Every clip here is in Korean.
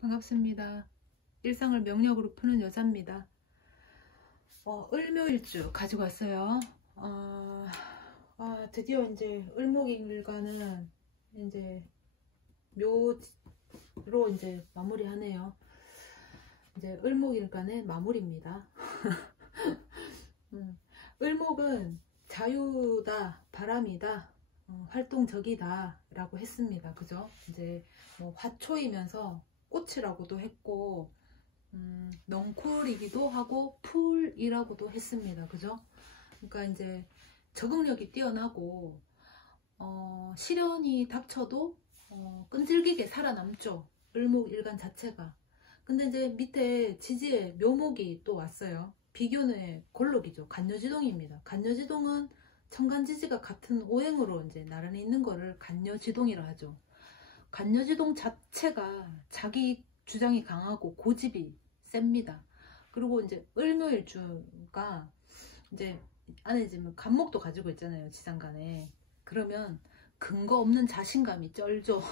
반갑습니다. 일상을 명력으로 푸는 여자입니다. 을묘일주 가지고 왔어요. 드디어 이제 을목일과는 이제 묘로 이제 마무리하네요. 이제 을목일간의 마무리입니다. 을목은 자유다, 바람이다, 활동적이다 라고 했습니다. 그죠? 이제 뭐 화초이면서 꽃이라고도 했고, 넝쿨이기도 하고 풀이라고도 했습니다. 그죠? 그러니까 이제 적응력이 뛰어나고 시련이 닥쳐도 끈질기게 살아남죠. 을목일간 자체가. 근데 이제 밑에 지지에 묘목이 또 왔어요. 비견의 골록이죠. 간여지동입니다. 간여지동은 천간지지가 같은 오행으로 이제 나란히 있는 거를 간여지동이라 하죠. 간여지동 자체가 자기 주장이 강하고 고집이 셉니다. 그리고 이제 을묘일주가 이제 안에 지금 간목도 가지고 있잖아요. 지장간에. 그러면 근거 없는 자신감이 쩔죠.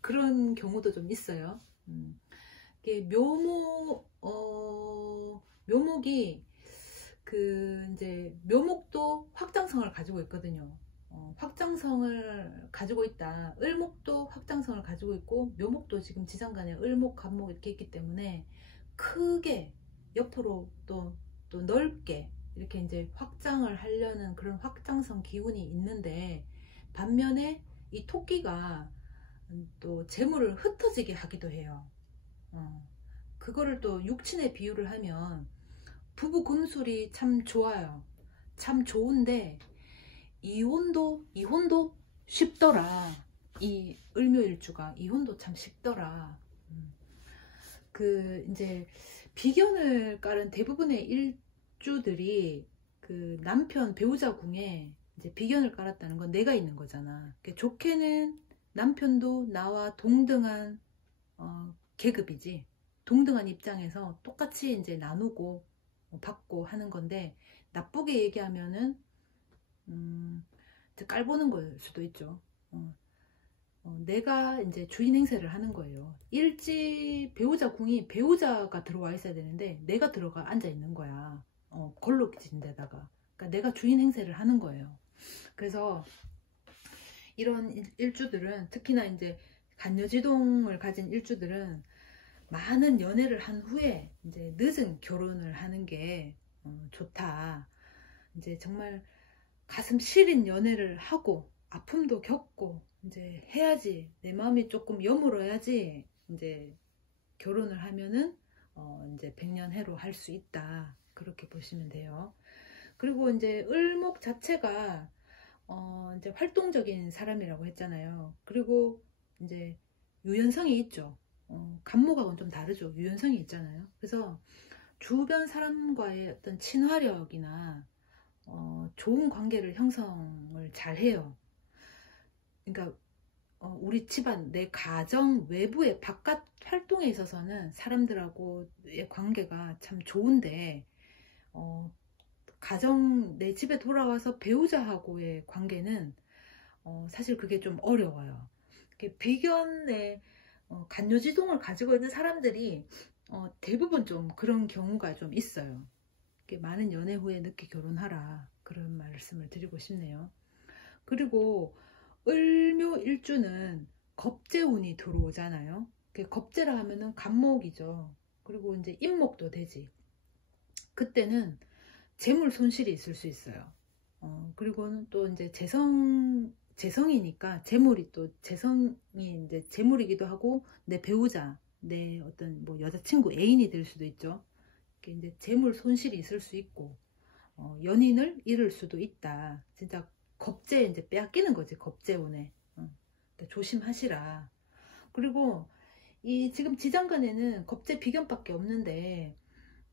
그런 경우도 좀 있어요. 이게 묘목이 이제 묘목도 확장성을 가지고 있거든요. 확장성을 가지고 있다. 을목도 확장성을 가지고 있고 묘목도 지금 지장간에 을목, 간목 이렇게 있기 때문에 크게 옆으로 또 넓게 이렇게 이제 확장을 하려는 그런 확장성 기운이 있는데, 반면에 이 토끼가 또 재물을 흩어지게 하기도 해요. 그거를 또 육친에 비유를 하면 부부 금술이 참 좋아요. 참 좋은데 이혼도 쉽더라. 이 을묘일주가 이혼도 참 쉽더라. 이제 비견을 깔은 대부분의 일주들이 그 남편 배우자 궁에 이제 비견을 깔았다는 건 내가 있는 거잖아. 좋게는 남편도 나와 동등한 계급이지. 동등한 입장에서 똑같이 이제 나누고 받고 하는 건데, 나쁘게 얘기하면은 깔보는 걸 수도 있죠. 내가 이제 주인 행세를 하는 거예요. 일지 배우자 궁이 배우자가 들어와 있어야 되는데 내가 들어가 앉아 있는 거야. 걸록진 데다가. 그러니까 내가 주인 행세를 하는 거예요. 그래서 이런 일주들은, 특히나 이제 간여지동을 가진 일주들은 많은 연애를 한 후에 이제 늦은 결혼을 하는 게 좋다. 이제 정말 가슴 시린 연애를 하고 아픔도 겪고 이제 해야지, 내 마음이 조금 여물어야지 이제 결혼을 하면은 이제 백년해로 할 수 있다. 그렇게 보시면 돼요. 그리고 이제 을목 자체가 이제 활동적인 사람이라고 했잖아요. 그리고 이제 유연성이 있죠. 간목하고는 좀 다르죠. 유연성이 있잖아요. 그래서 주변 사람과의 어떤 친화력이나 좋은 관계를 형성을 잘 해요. 그러니까 우리 집안, 내 가정 외부의 바깥 활동에 있어서는 사람들하고의 관계가 참 좋은데, 가정, 내 집에 돌아와서 배우자하고의 관계는 사실 그게 좀 어려워요. 비견의 간여지동을 가지고 있는 사람들이 대부분 좀 그런 경우가 좀 있어요. 많은 연애 후에 늦게 결혼하라, 그런 말씀을 드리고 싶네요. 그리고 을묘일주는 겁재운이 들어오잖아요. 겁재라 하면은 간목이죠. 그리고 이제 인목도 되지. 그때는 재물 손실이 있을 수 있어요. 그리고는 또 이제 재성이니까 재물이 또 재성이 이제 재물이기도 하고, 내 배우자, 내 어떤 뭐 여자친구, 애인이 될 수도 있죠. 이제 재물 손실이 있을 수 있고, 연인을 잃을 수도 있다. 진짜 겁재 이제 빼앗기는 거지, 겁재운에. 조심하시라. 그리고 이 지금 지장간에는 겁재 비견밖에 없는데,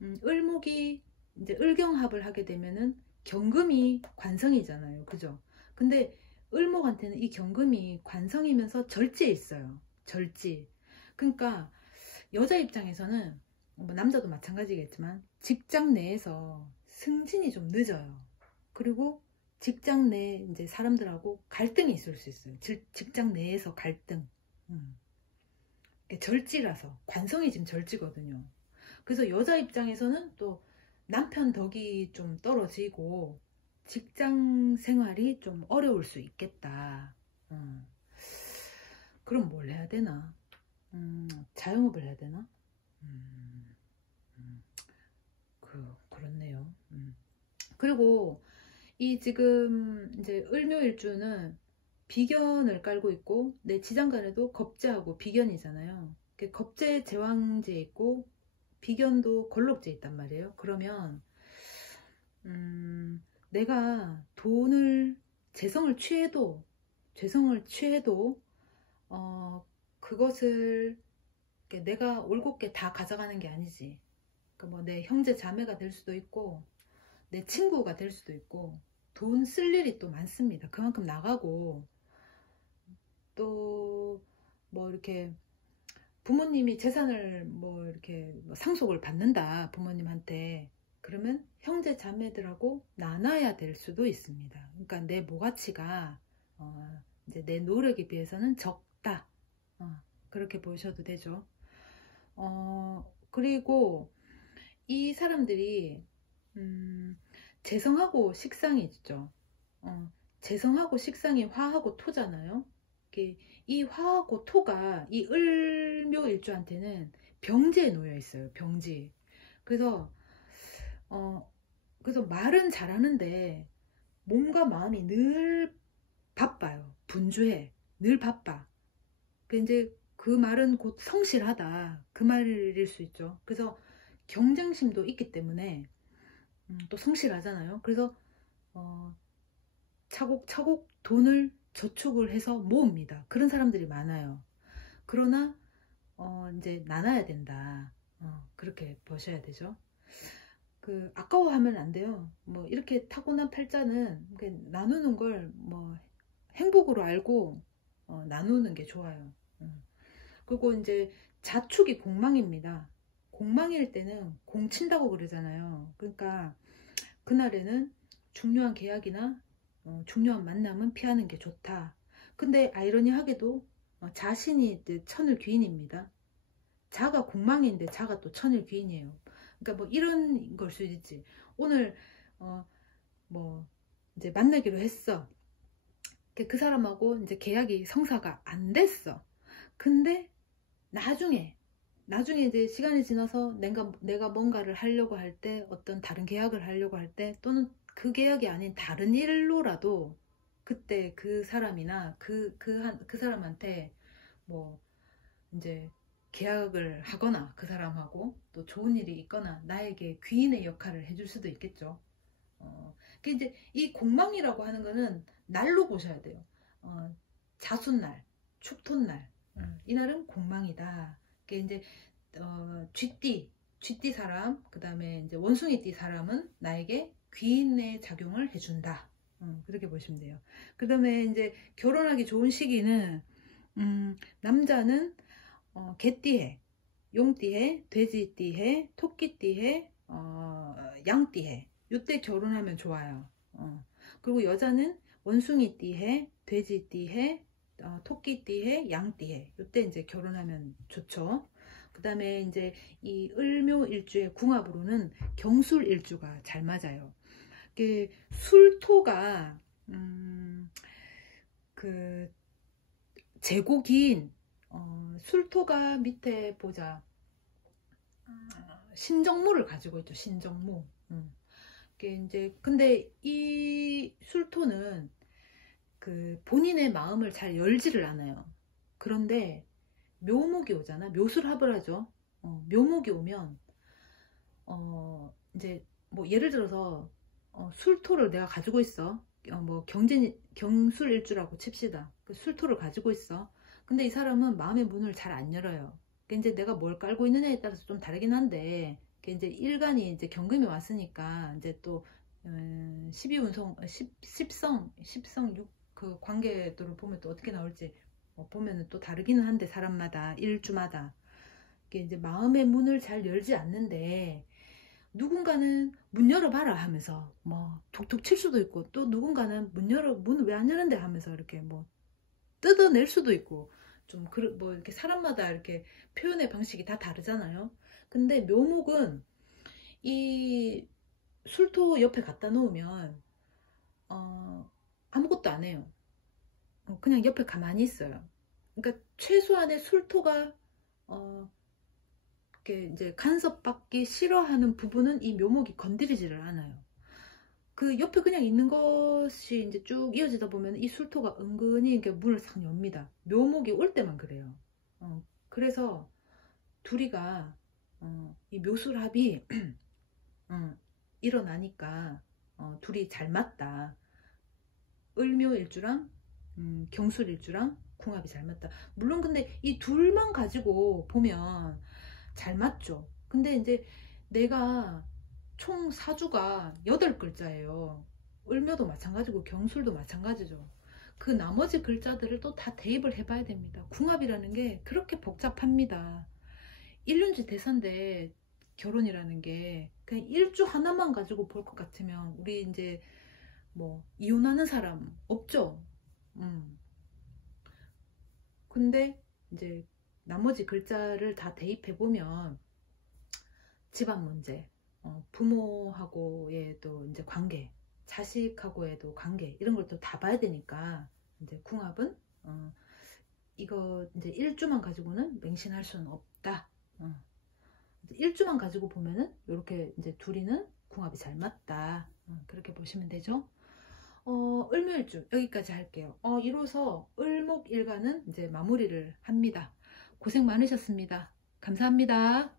을목이 이제 을경합을 하게 되면은 경금이 관성이잖아요. 그죠? 근데 을목한테는 이 경금이 관성이면서 절지에 있어요. 절지. 그러니까 여자 입장에서는, 뭐 남자도 마찬가지겠지만, 직장 내에서 승진이 좀 늦어요. 그리고 직장 내 이제 사람들하고 갈등이 있을 수 있어요. 직장 내에서 갈등. 절지라서, 관성이 지금 절지거든요. 그래서 여자 입장에서는 또 남편 덕이 좀 떨어지고 직장 생활이 좀 어려울 수 있겠다. 그럼 뭘 해야 되나? 자영업을 해야 되나? 그렇네요. 그리고 이 지금 이제 을묘일주는 비견을 깔고 있고, 내 지장간에도 겁재하고 비견이잖아요. 겁재 제왕지에 있고 비견도 걸록지에 있단 말이에요. 그러면 내가 돈을 재성을 취해도 그것을 내가 올곧게 다 가져가는 게 아니지. 뭐 내 형제 자매가 될 수도 있고 내 친구가 될 수도 있고, 돈 쓸 일이 또 많습니다. 그만큼 나가고, 또 뭐 이렇게 부모님이 재산을 뭐 이렇게 상속을 받는다, 부모님한테. 그러면 형제 자매들하고 나눠야 될 수도 있습니다. 그러니까 내 모가치가 이제 내 노력에 비해서는 적다, 그렇게 보셔도 되죠. 그리고 이 사람들이 재성하고 식상이 있죠. 재성하고 식상이 화하고 토잖아요. 이 화하고 토가 이 을묘일주한테는 병지에 놓여 있어요. 병지. 그래서 말은 잘하는데 몸과 마음이 늘 바빠요. 분주해. 늘 바빠. 이제 그 말은 곧 성실하다, 그 말일 수 있죠. 그래서 경쟁심도 있기 때문에 또 성실하잖아요. 그래서 차곡차곡 돈을 저축을 해서 모읍니다. 그런 사람들이 많아요. 그러나 이제 나눠야 된다, 그렇게 보셔야 되죠. 아까워하면 안 돼요. 뭐 이렇게 타고난 팔자는 나누는 걸 뭐 행복으로 알고 나누는 게 좋아요. 그리고 이제 자축이 공망입니다. 공망일 때는 공친다고 그러잖아요. 그러니까 그날에는 중요한 계약이나 중요한 만남은 피하는 게 좋다. 근데 아이러니하게도 자신이 이제 천을 귀인입니다. 자가 공망인데 자가 또 천을 귀인이에요. 그러니까 뭐 이런 걸 수도 있지. 오늘 뭐 이제 만나기로 했어. 그 사람하고 이제 계약이 성사가 안 됐어. 근데 나중에 이제 시간이 지나서 내가 뭔가를 하려고 할 때, 어떤 다른 계약을 하려고 할 때, 또는 그 계약이 아닌 다른 일로라도 그때 그 사람이나 그 사람한테 뭐 이제 계약을 하거나, 그 사람하고 또 좋은 일이 있거나 나에게 귀인의 역할을 해줄 수도 있겠죠. 이제 이 공망이라고 하는 거는 날로 보셔야 돼요. 자순날, 축토날, 이날은 공망이다. 이제 쥐띠 사람, 그 다음에 이제 원숭이띠 사람은 나에게 귀인의 작용을 해준다. 그렇게 보시면 돼요. 그 다음에 이제 결혼하기 좋은 시기는 남자는 개띠해, 용띠해, 돼지띠해, 토끼띠해, 양띠해. 이때 결혼하면 좋아요. 그리고 여자는 원숭이띠해, 돼지띠해, 토끼띠해, 양띠해. 이때 이제 결혼하면 좋죠. 그 다음에 이제 이 을묘일주의 궁합으로는 경술일주가 잘 맞아요. 술토가 그 제고기인 술토가 밑에 보자, 신정무를 가지고 있죠. 신정무. 이제 근데 이 술토는 본인의 마음을 잘 열지를 않아요. 그런데 묘목이 오잖아. 묘술합을 하죠. 묘목이 오면 이제 뭐 예를 들어서 술토를 내가 가지고 있어. 뭐 경술일주라고 칩시다. 술토를 가지고 있어. 근데 이 사람은 마음의 문을 잘 안 열어요. 이제 내가 뭘 깔고 있느냐에 따라서 좀 다르긴 한데, 이제 일간이 이제 경금이 왔으니까 이제 또 12운성, 10성 6 그 관계도를 보면 또 어떻게 나올지 보면은 또 다르기는 한데, 사람마다 일주마다 이제 마음의 문을 잘 열지 않는데, 누군가는 문 열어봐라 하면서 뭐 툭툭 칠 수도 있고, 또 누군가는 문을 왜 안 열는데 하면서 이렇게 뭐 뜯어낼 수도 있고, 좀 뭐 이렇게 사람마다 이렇게 표현의 방식이 다 다르잖아요. 근데 묘목은 이 술토 옆에 갖다 놓으면 아무것도 안 해요. 그냥 옆에 가만히 있어요. 그러니까 최소한의 술토가 이렇게 이제 간섭받기 싫어하는 부분은 이 묘목이 건드리지를 않아요. 그 옆에 그냥 있는 것이 이제 쭉 이어지다 보면 이 술토가 은근히 이렇게 문을 싹 엽니다. 묘목이 올 때만 그래요. 그래서 둘이가 이 묘술합이 일어나니까 둘이 잘 맞다. 을묘일주랑 경술일주랑 궁합이 잘 맞다. 물론 근데 이 둘만 가지고 보면 잘 맞죠. 근데 이제 내가 총 사주가 8글자예요. 을묘도 마찬가지고 경술도 마찬가지죠. 그 나머지 글자들을 또 다 대입을 해봐야 됩니다. 궁합이라는 게 그렇게 복잡합니다. 일륜지 대사인데 결혼이라는 게 그냥 일주 하나만 가지고 볼 것 같으면 우리 이제 뭐 이혼하는 사람 없죠. 근데 이제 나머지 글자를 다 대입해 보면 집안 문제, 부모하고의 또 이제 관계, 자식하고의도 관계 이런 걸 또 다 봐야 되니까 이제 궁합은 이거 이제 일주만 가지고는 맹신할 수는 없다. 일주만 가지고 보면은 이렇게 이제 둘이는 궁합이 잘 맞다. 그렇게 보시면 되죠. 을묘일주 여기까지 할게요. 이로써 을목일간은 이제 마무리를 합니다. 고생 많으셨습니다. 감사합니다.